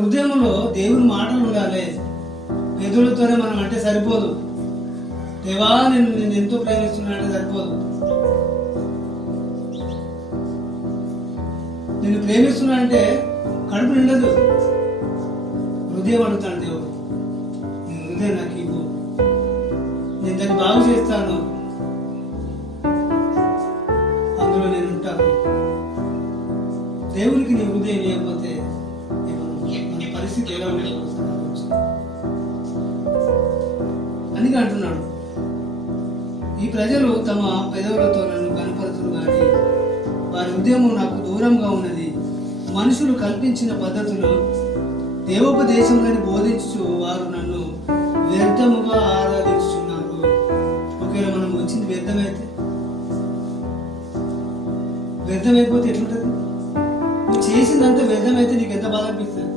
హృదయంలో దేవుని మాటలు ఉండాలి. పెదవులతోనే మనం అంటే సరిపోదు. దేవా నేను ఎంతో ప్రేమిస్తున్నా అంటే సరిపోదు. నేను ప్రేమిస్తున్నా అంటే కడుపు నిండదు. హృదయం అడుగుతాను, దేవుడు నీ హృదయం నాకు ఇవ్వు, నేను దాన్ని బాగు చేస్తాను, అందులో నేను ఉంటాను. దేవునికి నీ హృదయం ఇవ్వకపోతే మన పరిస్థితి ఎలా ఉంటుంది అందుకే అంటున్నాడు, ఈ ప్రజలు తమ పెదవులతో నన్ను కనపరచురు కానీ వారి హృదయము నాకు దూరంగా ఉన్నది. మనుషులు కల్పించిన పద్ధతులు దేవోపదేశములని బోధించు వారు నన్ను వ్యర్థముగా ఆరాధించుచున్నారు. ఒకవేళ మనం వచ్చింది వ్యర్థమైపోతే ఎట్లుంటుంది? నువ్వు చేసిందంతా వ్యర్థమైతే నీకు ఎంత బాధ అనిపిస్తుంది?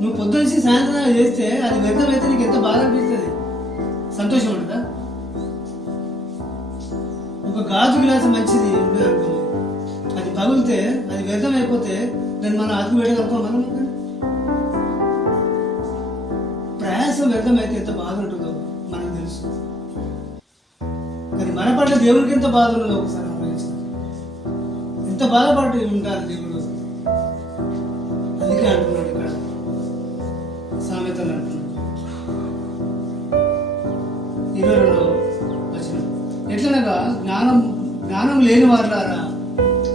నువ్వు పొద్దున్నే సాయంత్రం చేస్తే అది వ్యర్థమైతే నీకు ఎంత బాధ అనిపిస్తుంది? సంతోషం ఉంటుందా? ఒక గాజు గ్లాసు మంచిది ఉంటుంది అనుకోండి, అది పగిలితే అది వ్యర్థమైపోతే దాన్ని మనం అదుపు పెట్టగలుగుతాం. మనం ప్రయాసం వ్యర్థమైతే ఎంత బాధ ఉంటుందో మనకు తెలుసు. కానీ మన పట్ల దేవుడికి ఎంత బాధ ఉన్నదో ఒకసారి ఆలోచించాలి. ఎంత బాధపడి ఉంటారు దేవుడు. అందుకే అంటున్నాడు ఇక్కడ సామెతలు అంటున్నాడు 22వ వచనం, ఎట్లనగా జ్ఞానం లేని వారులారా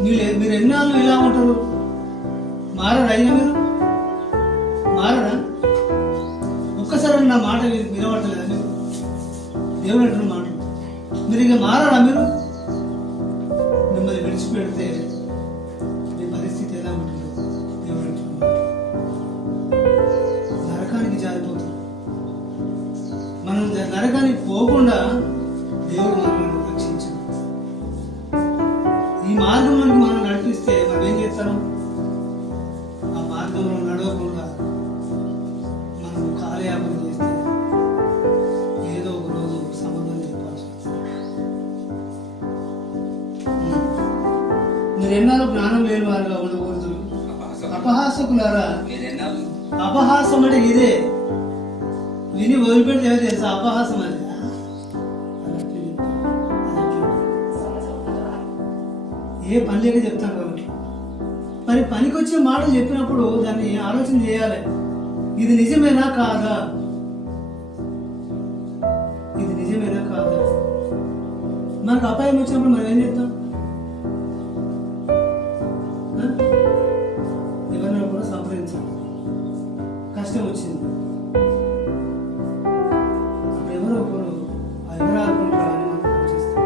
మీరు ఎన్నాళ్ళు ఇలా ఉంటారు? మారరా? అయినా మీరు మారరా? ఒక్కసారి నా మాట వినబడతలేదా మీరు? దేవుడు అంటున్న మాట మీరు ఇక మారరా? మీరు మిమ్మల్ని విడిచిపెడితే మీ పరిస్థితి ఎలా ఉంటుంది? దేవుడు అంటున్న నరకానికి జారిపోతుంది. మనం నరకానికి పోకుండా దేవుడు మనల్ని రక్షించాడు. ఈ మార్గంలోకి మనం నడిపిస్తే మనం ఏం చేస్తాం? ఆ మార్గంలో నడవకుండా మనం కాలయాపన చేస్తే ఏదో ఒక రోజు సంబంధం చెప్పాల్సి వస్తుంది. మీరు ఎన్నాళ్ళు జ్ఞానం లేని వారుగా ఉండకూడదు. అపహాసకులారా, అపహాసం అంటే ఇదే. విని వదిలిపెడితే ఏమో తెలుసా? అపహాసం అది. ఏ పని లేక చెప్తాను కాబట్టి మరి పనికి వచ్చే మాటలు చెప్పినప్పుడు దాన్ని ఆలోచన చేయాలి. ఇది నిజమేనా కాదా? ఇది నిజమేనా కాదా? మనకు అపాయం వచ్చినప్పుడు మనం ఏం చేస్తాం? ఎవరైనా కూడా సంప్రదించాలి. కష్టం వచ్చింది ఎవరో ఒకరు ఎవరు ఆడుకుంటారా అని మనం ఆలోచిస్తాం.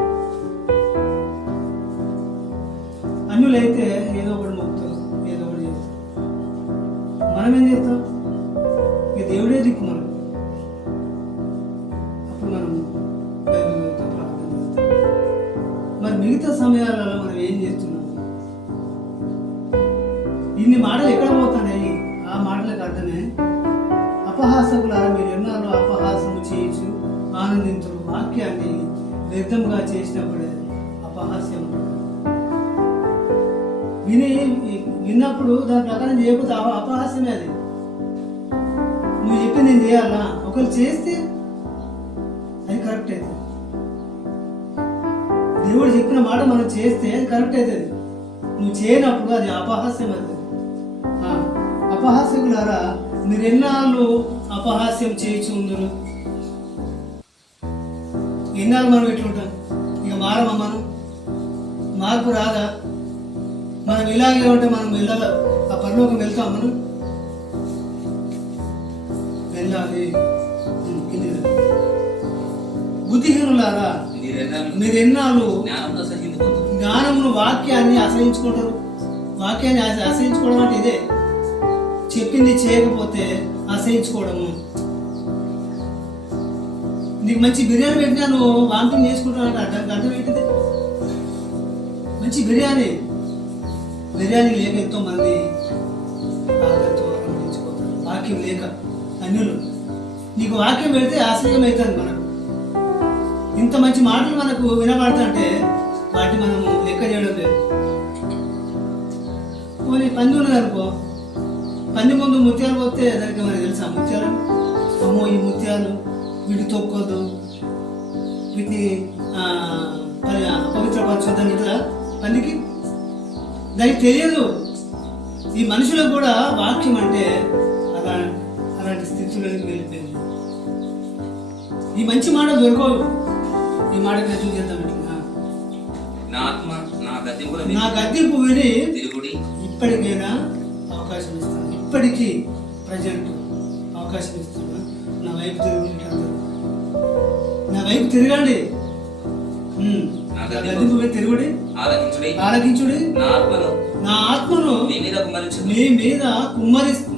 అన్యులైతే ఏదో ఒకటి మొక్కుతారు, ఏదో ఒకటి చేస్తారు. మనం ఏం చేస్తాం? ఇక దేవుడే దిక్కు మనం. అప్పుడు మనం బైబిల్తో ప్రార్థన చేస్తాం. మరి మిగతా సమయాలలో మనం ఏం చేస్తున్నాం? ఇన్ని మాటలు ఎక్కడ పోతున్నాయి? ఆ మాటలకు అర్థమే అపహాసకులారా మీరు ఎన్నాళ్ళు అపహాసము చేయొచ్చు ఆనందించు. వాక్యాన్ని వ్యర్థంగా చేసినప్పుడే అపహాస్యం ఉంటుంది. విన్నప్పుడు దాని ప్రకారం చేయకపోతే అపహాస్యమే. అది నువ్వు చెప్పి నేను చేయాలా? ఒకరు చేస్తే అది కరెక్ట్ అవుతుంది. దేవుడు చెప్పిన మాట మనం చేస్తే అది కరెక్ట్ అవుతుంది. నువ్వు చేయనప్పుడు అది అపహాస్యం అవుతుంది. అపహాస్యకులారా మీరు ఎన్నాళ్ళు అపహాస్యం చేయించుందరు? ఎన్నాళ్ళు మనం ఎట్లుంటాం? ఇక మారమా? మనం మార్పు రాదా? మనం ఇలాగే ఉంటే మనం వెళ్ళాలి, ఆ పరలోకం వెళ్తాం. మనం వెళ్ళాలి. బుద్ధిహీనులారా మీరు ఎన్నాళ్ళు జ్ఞానమును వాక్యాన్ని అసహించుకుంటారు? వాక్యాన్ని అసహించుకోవడం అంటే ఇదే. చెప్పింది చేయకపోతే అసహించుకోవడము. నీకు మంచి బిర్యానీ పెట్టినా నువ్వు వాంతింగ్ చేసుకుంటావు అంటే అర్థం ఏంటిది? మంచి బిర్యానీ లేక ఎంతో మంది వాక్యం లేక అన్యులు. నీకు వాక్యం పెడితే ఆశ్చర్యం అవుతుంది. మనకు ఇంత మంచి మాటలు మనకు వినబడుతుంటే వాటిని మనము లెక్క చేయడం లేదు. పోనీ పంది ఉన్నది అనుకో, పంది ముందు ముత్యాలు పోతే దానికి మనకి తెలుసా ముత్యాలు? అమ్మో ఈ ముత్యాలు వీటి తొక్కొద్దు, వీటిని అపవిత్రపరచొద్దని ఇట్లా పందికి దానికి తెలియదు. ఈ మనుషులకు కూడా వాక్యం అంటే అలాంటి స్థితిలోకి వెళ్ళిపోయింది. ఈ మంచి మాట దొరకవు. ఈ మాట చూసేద్దాం. నా గద్దింపు విని ఇప్పటికైనా అవకాశం ఇస్తాను. ఇప్పటికీ ప్రజెంట్ అవకాశం ఇస్తాను. నా వైపు తిరుగుంటాను. నా వైపు తిరగండి. గద్దింపు విని తిరుగుడి, ఆలకించుడి. నా ఆత్మను మీ మీద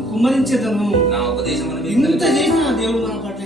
కుమ్మరించేదను. ఇంత చేసిన దేవుడు మన పట్ల